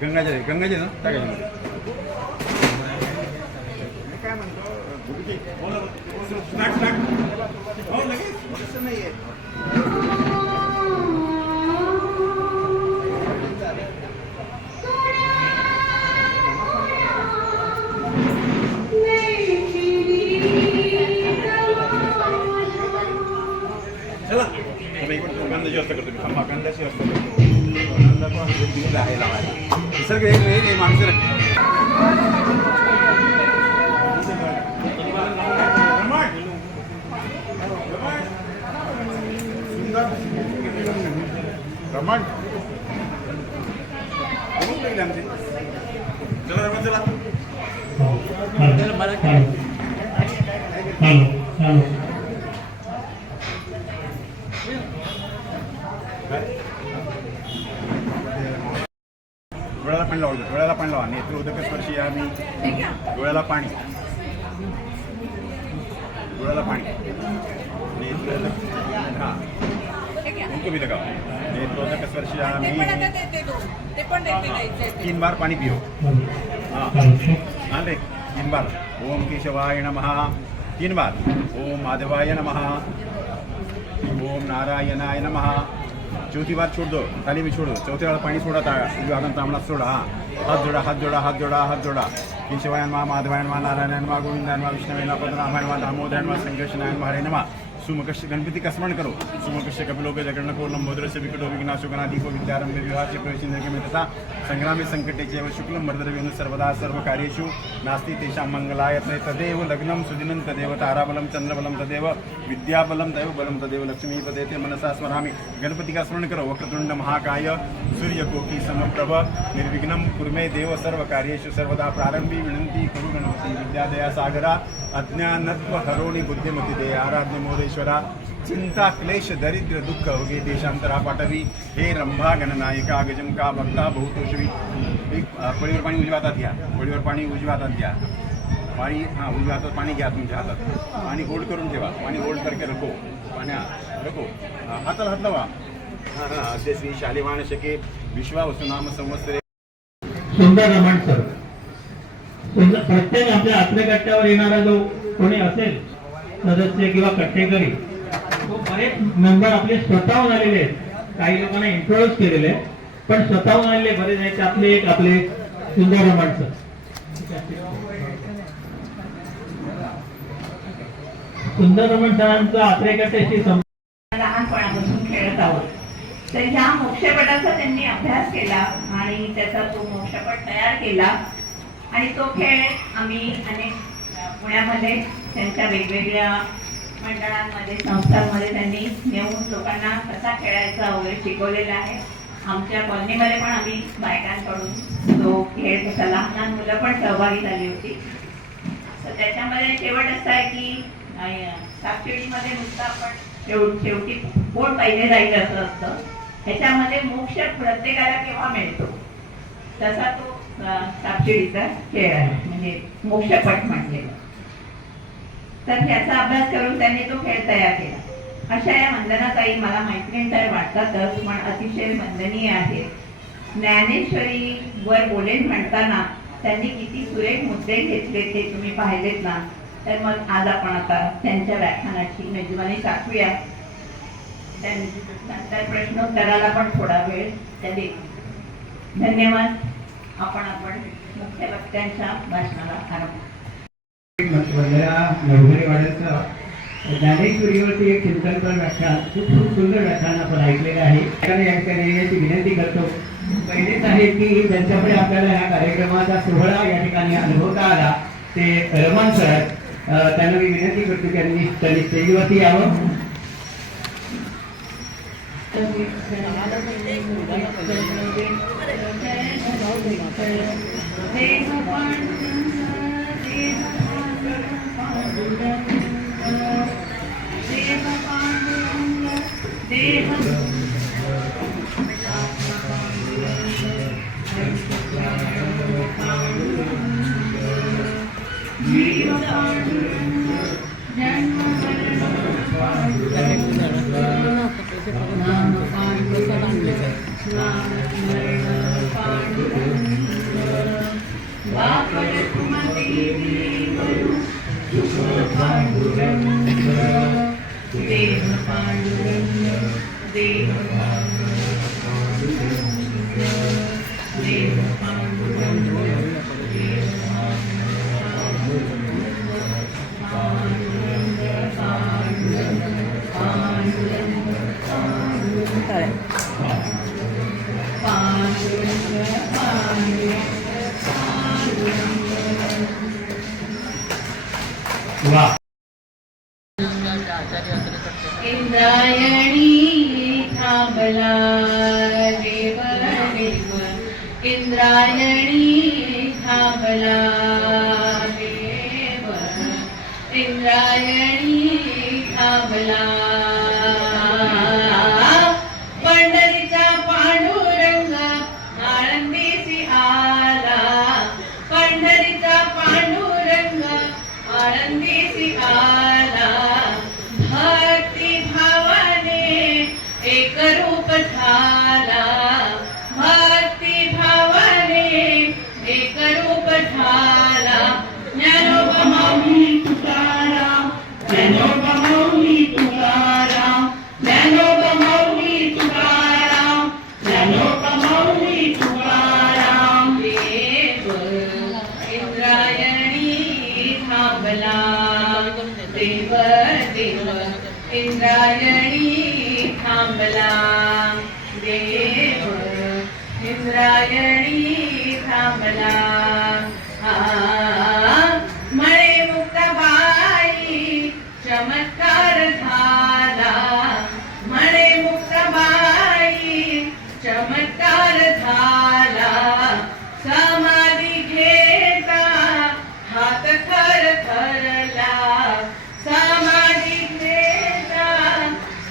गंगाजल ना टाकायचं काय म्हणतो नाही आहे. चला कांद्याची व्यवस्था करतो मी थांबा कांद्याची व्यवस्था करतो निसर्ग हे माणसं रमण चला रमण चला डोळ्याला पाणी लावलं डोळ्याला पाणी लावा नेत्र उदक स्पर्शी आम्ही डोळ्याला पाणी डोळ्याला पाणी नेत्र हां उनको भी लगाओ नेत्रोदक स्पर्शी आम्ही 3 बार पाणी पिओ हां हां रे 3 बार ओम केशवाय नमः 3 बार ओम माधवाय नमः ओम नारायणाय नमः चौथी बार छोड़ दो थाली में छोड़ो चौथे वाला पानी छोड़ा था तांबड़ा छोड़ा हाँ हाथ जोड़ा हाथ जोड़ा हाथ जोड़ा हाथ जोड़ा केशवाय नमः माधवाय नमः नारायणाय नमः गोविंदाय नमः विष्णुवे नमः पद्मनाभाय नमः दामोदराय नमः संकर्षणाय नमः हरे नमः सुमुखस्य गणपति का स्मरण करो सुमुखस्य कपिलोक जगन्नको लंबोदरस्य विकटो विघ्नाशो गणाधिपो विद्यारंभे विवाहस्य प्रवेशेन्द्रिय में तथा संग्रामे संकटे चैव शुक्लं वरदरवेणु सर्वदा सर्वकार्येषु नास्ति तेषां मंगलाय तदेव लग्नं सुदिनं तदेव ताराबलं चंद्रबलं तदेव विद्याबलं तदेव बलं तदेव लक्ष्मीपदे ते मनसा स्मरामि गणपति का स्मरण करो वक्रतुंड महाकाय सूर्यकोटि समप्रभ निर्विघ्नं कुरु मे देव सर्वकार्येषु सर्वदा प्रारंभी विनंती कुरु गणपति विद्यादया सागरा अज्ञानत्व हरोणि बुद्धिमती दे आराध्य मोरेश्वरा चिंता क्लेश दरिद्र दुःख होगे देशांतरा पाठवी हे रंभा गणनायिका गजमका भक्ता बहुतोषवी एक पळीवर पाणी उजव्या हातात घ्या पळीवर पाणी उजव्या हातात घ्या पाणी हां उजव्या हातात पाणी घ्या तुमच्या हातात पाणी होल्ड करून ठेवा पाणी होल्ड करके रखो पाण्या रखो हाताला हात लावा हां हां अद्य श्री शालिवान शके विश्वावसुनाम संवत्सरे सुंदर रमण सर प्रत्येक आपल्या आत्मकट्ट्यावर येणारा जो कोणी असेल सदस्य किंवा कट्टेकरी तो बरेच मेंबर आपले स्वतःहून आलेले आहेत काही लोकांना इंट्रोड्यूस केलेले आहेत पण स्वतःहून आलेले बरेच आहेत आपले एक आपले सुंदर रमण सर सुंदर रमण सरांचा आत्मकट्ट्याशी लहानपणापासून खेळत आहोत तर ह्या मोक्षपटाचा त्यांनी अभ्यास केला आणि त्याचा तो मोक्षपट तयार केला आणि तो खेळ आम्ही अनेक पुण्यामध्ये त्यांच्या वेगवेगळ्या मंडळांमध्ये संस्थांमध्ये त्यांनी नेऊन लोकांना कसा खेळायचा वगैरे शिकवलेला आहे आमच्या कॉलनीमध्ये पण आम्ही बायकांकडून तो खेळ तसा लहान मुलं पण सहभागी झाली होती तर त्याच्यामध्ये शेवट असं आहे की सापशिडीमध्ये नुसतं आपण शेवटी कोण पाहिजे जाईल असं असतं ह्याच्यामध्ये मोक्ष प्रत्येकाला केव्हा मिळतो तसा तो सापशिडीचा खेळ आहे म्हणजे मोक्षपट म्हटलेला तर ह्याचा अभ्यास करून त्यांनी तो खेळ तयार केला अशा या वंदनाताई मला मैत्रीण तर वाटतातच पण अतिशय वंदनीय आहेत ज्ञानेश्वरी वर बोलेन म्हणताना त्यांनी किती सुरेख मुद्दे घेतले ते तुम्ही पाहिलेत ना तर मग आज आपण आता त्यांच्या व्याख्यानाची मेजवानी टाकूया नंतर प्रश्नोत्तराला पण थोडा वेळ देऊ धन्यवाद आपण मुख्य वक्त्यांच्या भाषणाला आरंभ नवघरेवाड्याचं ज्ञानेश्वरीवरती एक चिंतनपर व्याख्यान खूप सुंदर व्याख्यान आपण ऐकलेलं आहे याची विनंती करतो पहिलेच आहे की ज्यांच्याकडे आपल्याला या कार्यक्रमाचा सोहळा या ठिकाणी अनुभवता आला ते रमण सर त्यांना मी विनंती करतो की त्यांनी स्टेजवरती यावं Namo देव वाह. इंद्रायणी थांबला देव देव इंद्रायणी थांबला देव इंद्रायणी थांबला पंढरीचा पांडुरंग आळंदीसी आला पंढरीचा पांडुरंग आळंदीसी आला भक्ती भावाने एक रूप झाला भक्ती भावाने एक रूप झाला ज्ञानोबा माऊली तुकाराम ज्ञानोबा माऊली तुकाराम ज्ञानोबा माऊली तुकाराम ज्ञानोबा माऊली तुकाराम देव इंद्रायणी थांबला देव देव इंद्रायणी थांबला देव इंद्रायणी थांबला मळे मुक्ताबाई चमत्कार झाला मळे मुक्ताबाई चमत्कार झाला समाधी घेता हात थर थरला समाधी घेता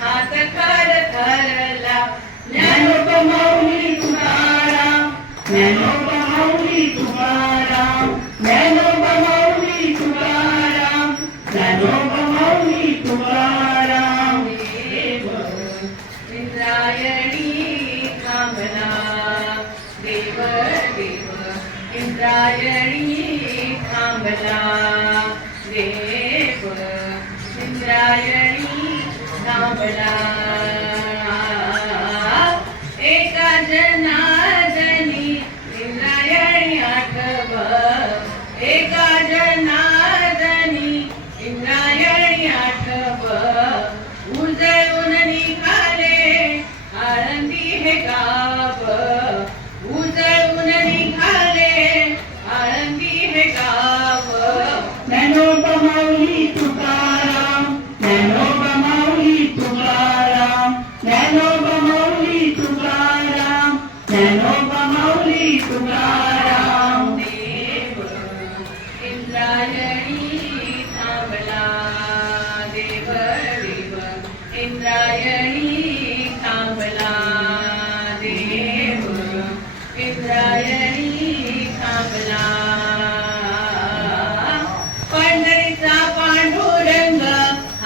हात थर थरला ज्ञानोबा माऊली तुकाराम ज्ञानोबा माऊली तुकाराम ज्ञानोबा माऊली तुकाराम ज्ञानोबा माऊली तुकाराम देव इंद्रायणी थांबला देव देव इंद्रायणी थांबला देव इंद्रायणी थांबला एका जनार्दनी इंद्रायणी आठव एका जनार्दनी इंद्रायणी आठव उजळून निघाले आळंदी हे गाव उजळून निघाले आळंदी हे गाव ज्ञानोबा माऊली तुकाराम ज्ञानोबा माऊली तुकाराम ज्ञानोबा माऊली तुकाराम ज्ञानोबा माऊली तुकाराम देव इंद्रायणी थांबला देव देव इंद्रायणी थांबला देव इंद्रायणी थांबला पंढरीचा पांडुरंग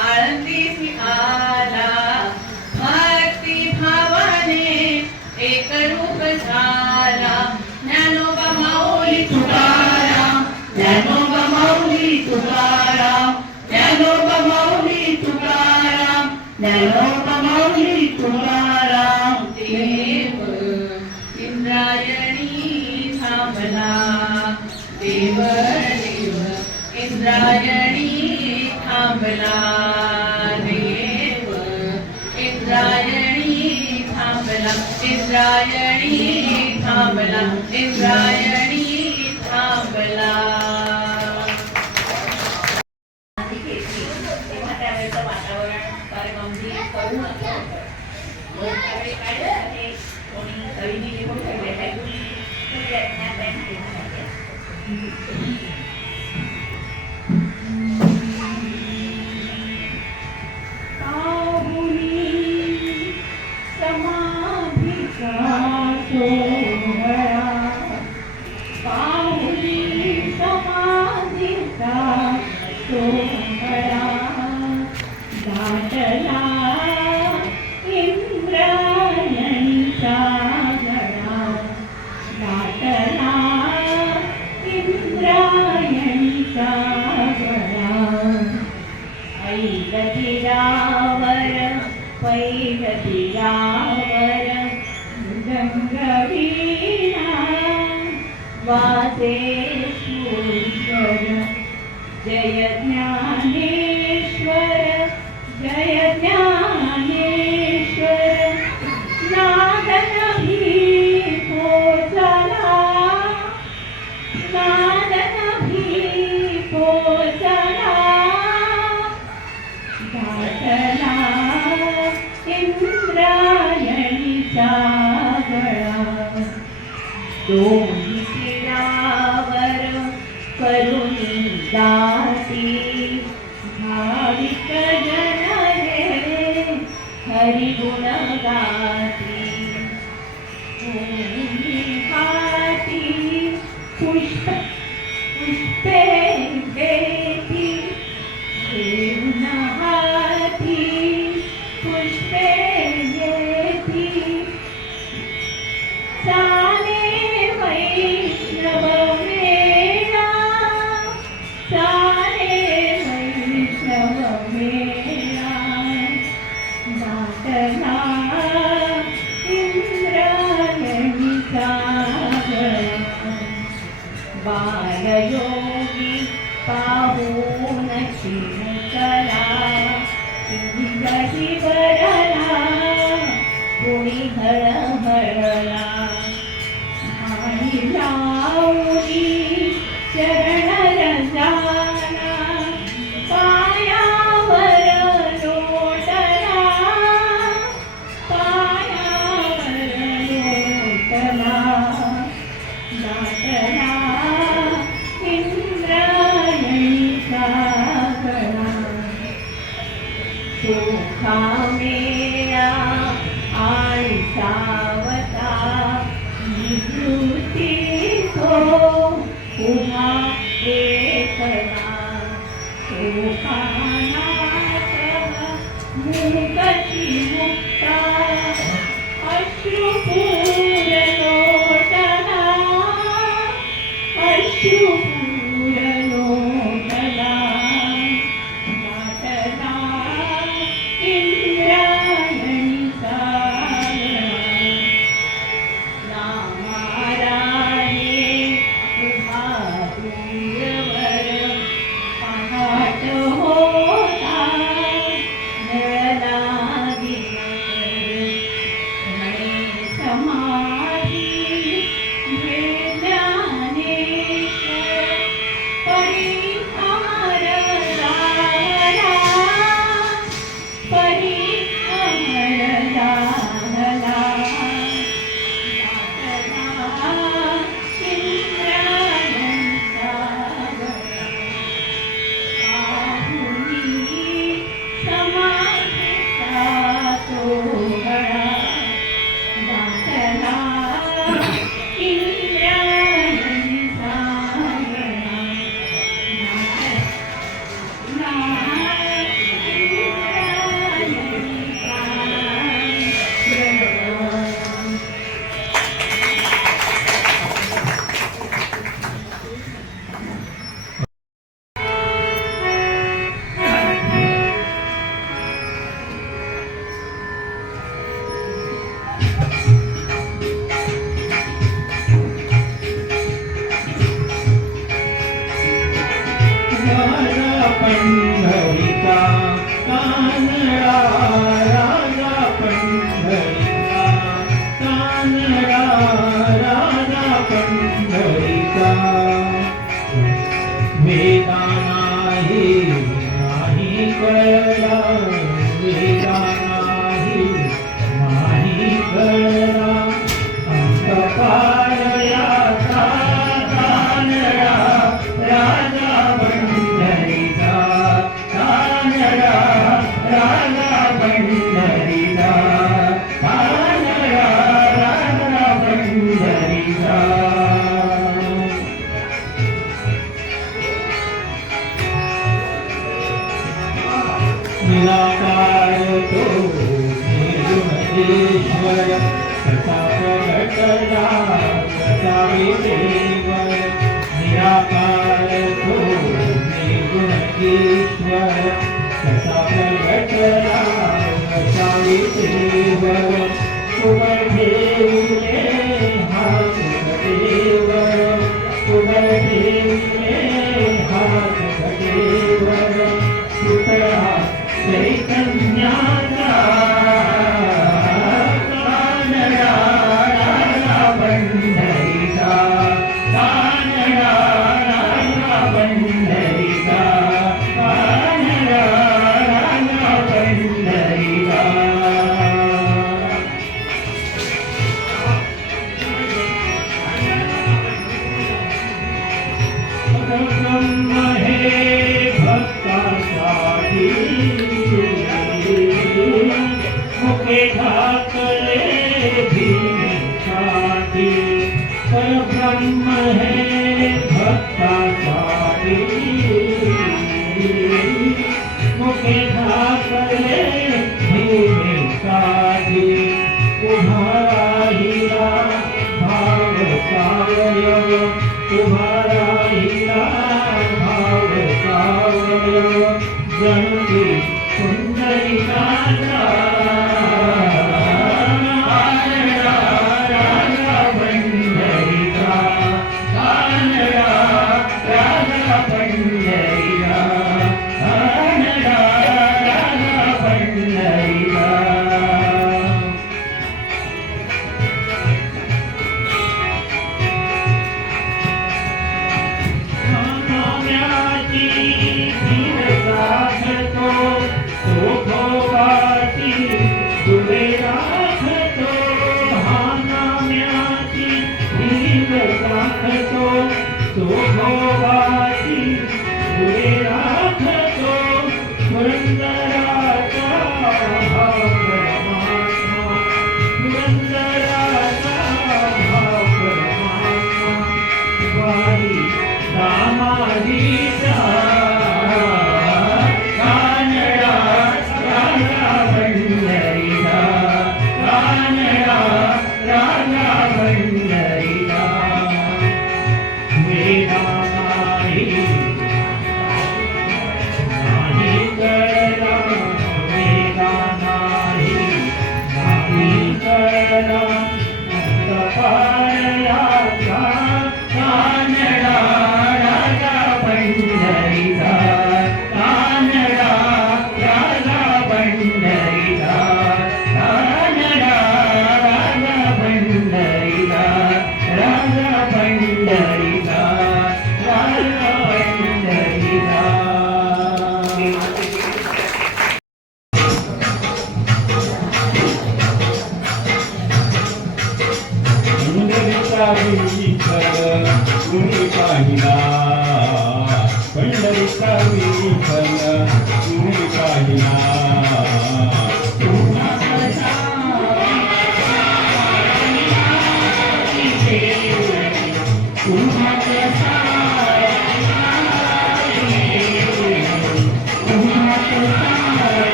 आळंदीसी आला भक्ती भावाने एक रूप झाला ज्ञानोबा माऊली तुकाराम ज्ञानोबा माऊली तुकाराम ज्ञानोबा माऊली तुकाराम ज्ञानोबा माऊली तुकाराम देव इंद्रायणी थांबला देव देव इंद्रायणी थांबला देव इंद्रायणी थांबला इंद्रायणी थांबला इंद्रायणी थांबला तेव्हा त्यावेळेचं वातावरण फार गंभीर करून त्यावेळी काय आहे कोणी कवीने लिहून ठेवलेलं आहे इंद्रायणीचा वासेश्वर जय ज्ञानेश्वर जय ज्ञानेश्वर नादन भी पोचला नादन भी पोचला दाटला इंद्रायणीचा गळा दोन्ही तीरावर करुणी दाटी भाविक जन रे हरिगुण गाती दोन्ही हाती पुष्पे देती घेऊन हाती पुष्पे येती चाले वैष्णव मेळा चाले वैष्णव मेळा नाटला इंद्रायणीचा गळा बालयोगी पाहून चिंतला इंद्रही भरला कोणी हळहळला आणि लावली चरण रंजाना पायावर लोटला पायावर लोटला नाटला इंद्रायणीचा गळा सुखा मेळा आणि सावता निवृत्ती तो उमा एकला सुखानाथ मुकती मुक्ता अश्रुपूर लोटला अश्रुपूर लोटला नाटला इंद्रायणीचा नामाराणे उभा दूरवर पहाट होता नळला दिनकर म्हणे समाधी ज्ञानेश्वर परी अमर लागला परी अमर लागला इंद्रायणीचा गळा पाहुनी समाधीचा तो गळा दाटला इंद्रायणीचा गळा राजा पंढरीचा कानडा राजा पंढरीचा कानडा राजा पंढरीचा वेदा नाही कळला वेदा नाही कळला अंत पाळल्याचा कानडा राजा पंढरीचा कानडा राजा पंढरीचा कानडा राजा पंढरीचा निराकार तो निर्गुणेश्वर कसा प्रगटला कसा विदेवर निराकार तो निर्गुणेश्वर कसा प्रगटला कसा विदेवर उभे ठेवले हा सुखदेव ब्रह्म है भक्तासाठी मुखे ठाकरे भीमेसाठी उभा हिरा भाव सावयव उभा हिरा भाव सावयव जणू पुंडलिकाचा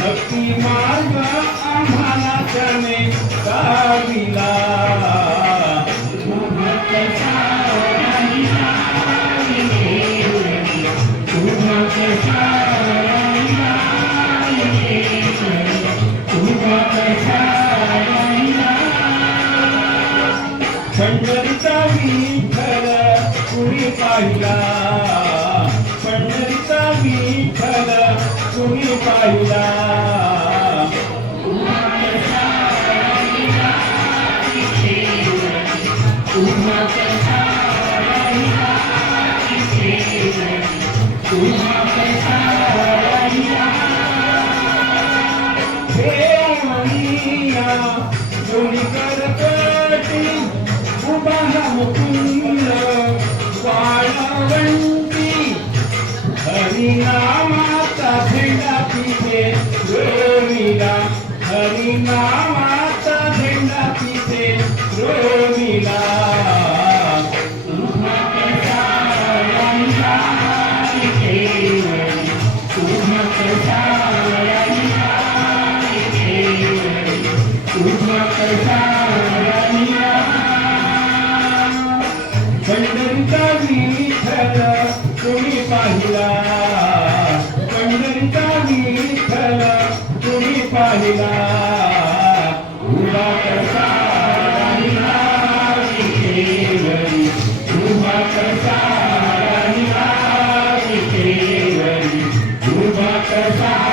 भक्ती मार्ग आम्हाला त्याने दाविला पंढरीचा विठ्ठल कुणी पाहिला, पंढरीचा विठ्ठल कुणी पाहिला. उभा कसा राहिला विठेवरी, उभा कसा राहिला देवरिया दोन्ही करकटी उभा हा मुकुंद वाळवंटी हरिनामाचा झेंडा पिठे रोविला, हरिनामाचा झेंडा पिठे रोविला. उभा कसा राहिला विठेवरी, उभा कसा राहिला विठेवरी, उभा कसा राहिला. पंढरीचा विठ्ठल तुम्ही पाहिला, पंढरीचा विठ्ठल तुम्ही पाहिला, उभा कसा राहिला विठेवरी, उभा कसा राहिला विठेवरी, उभा कसा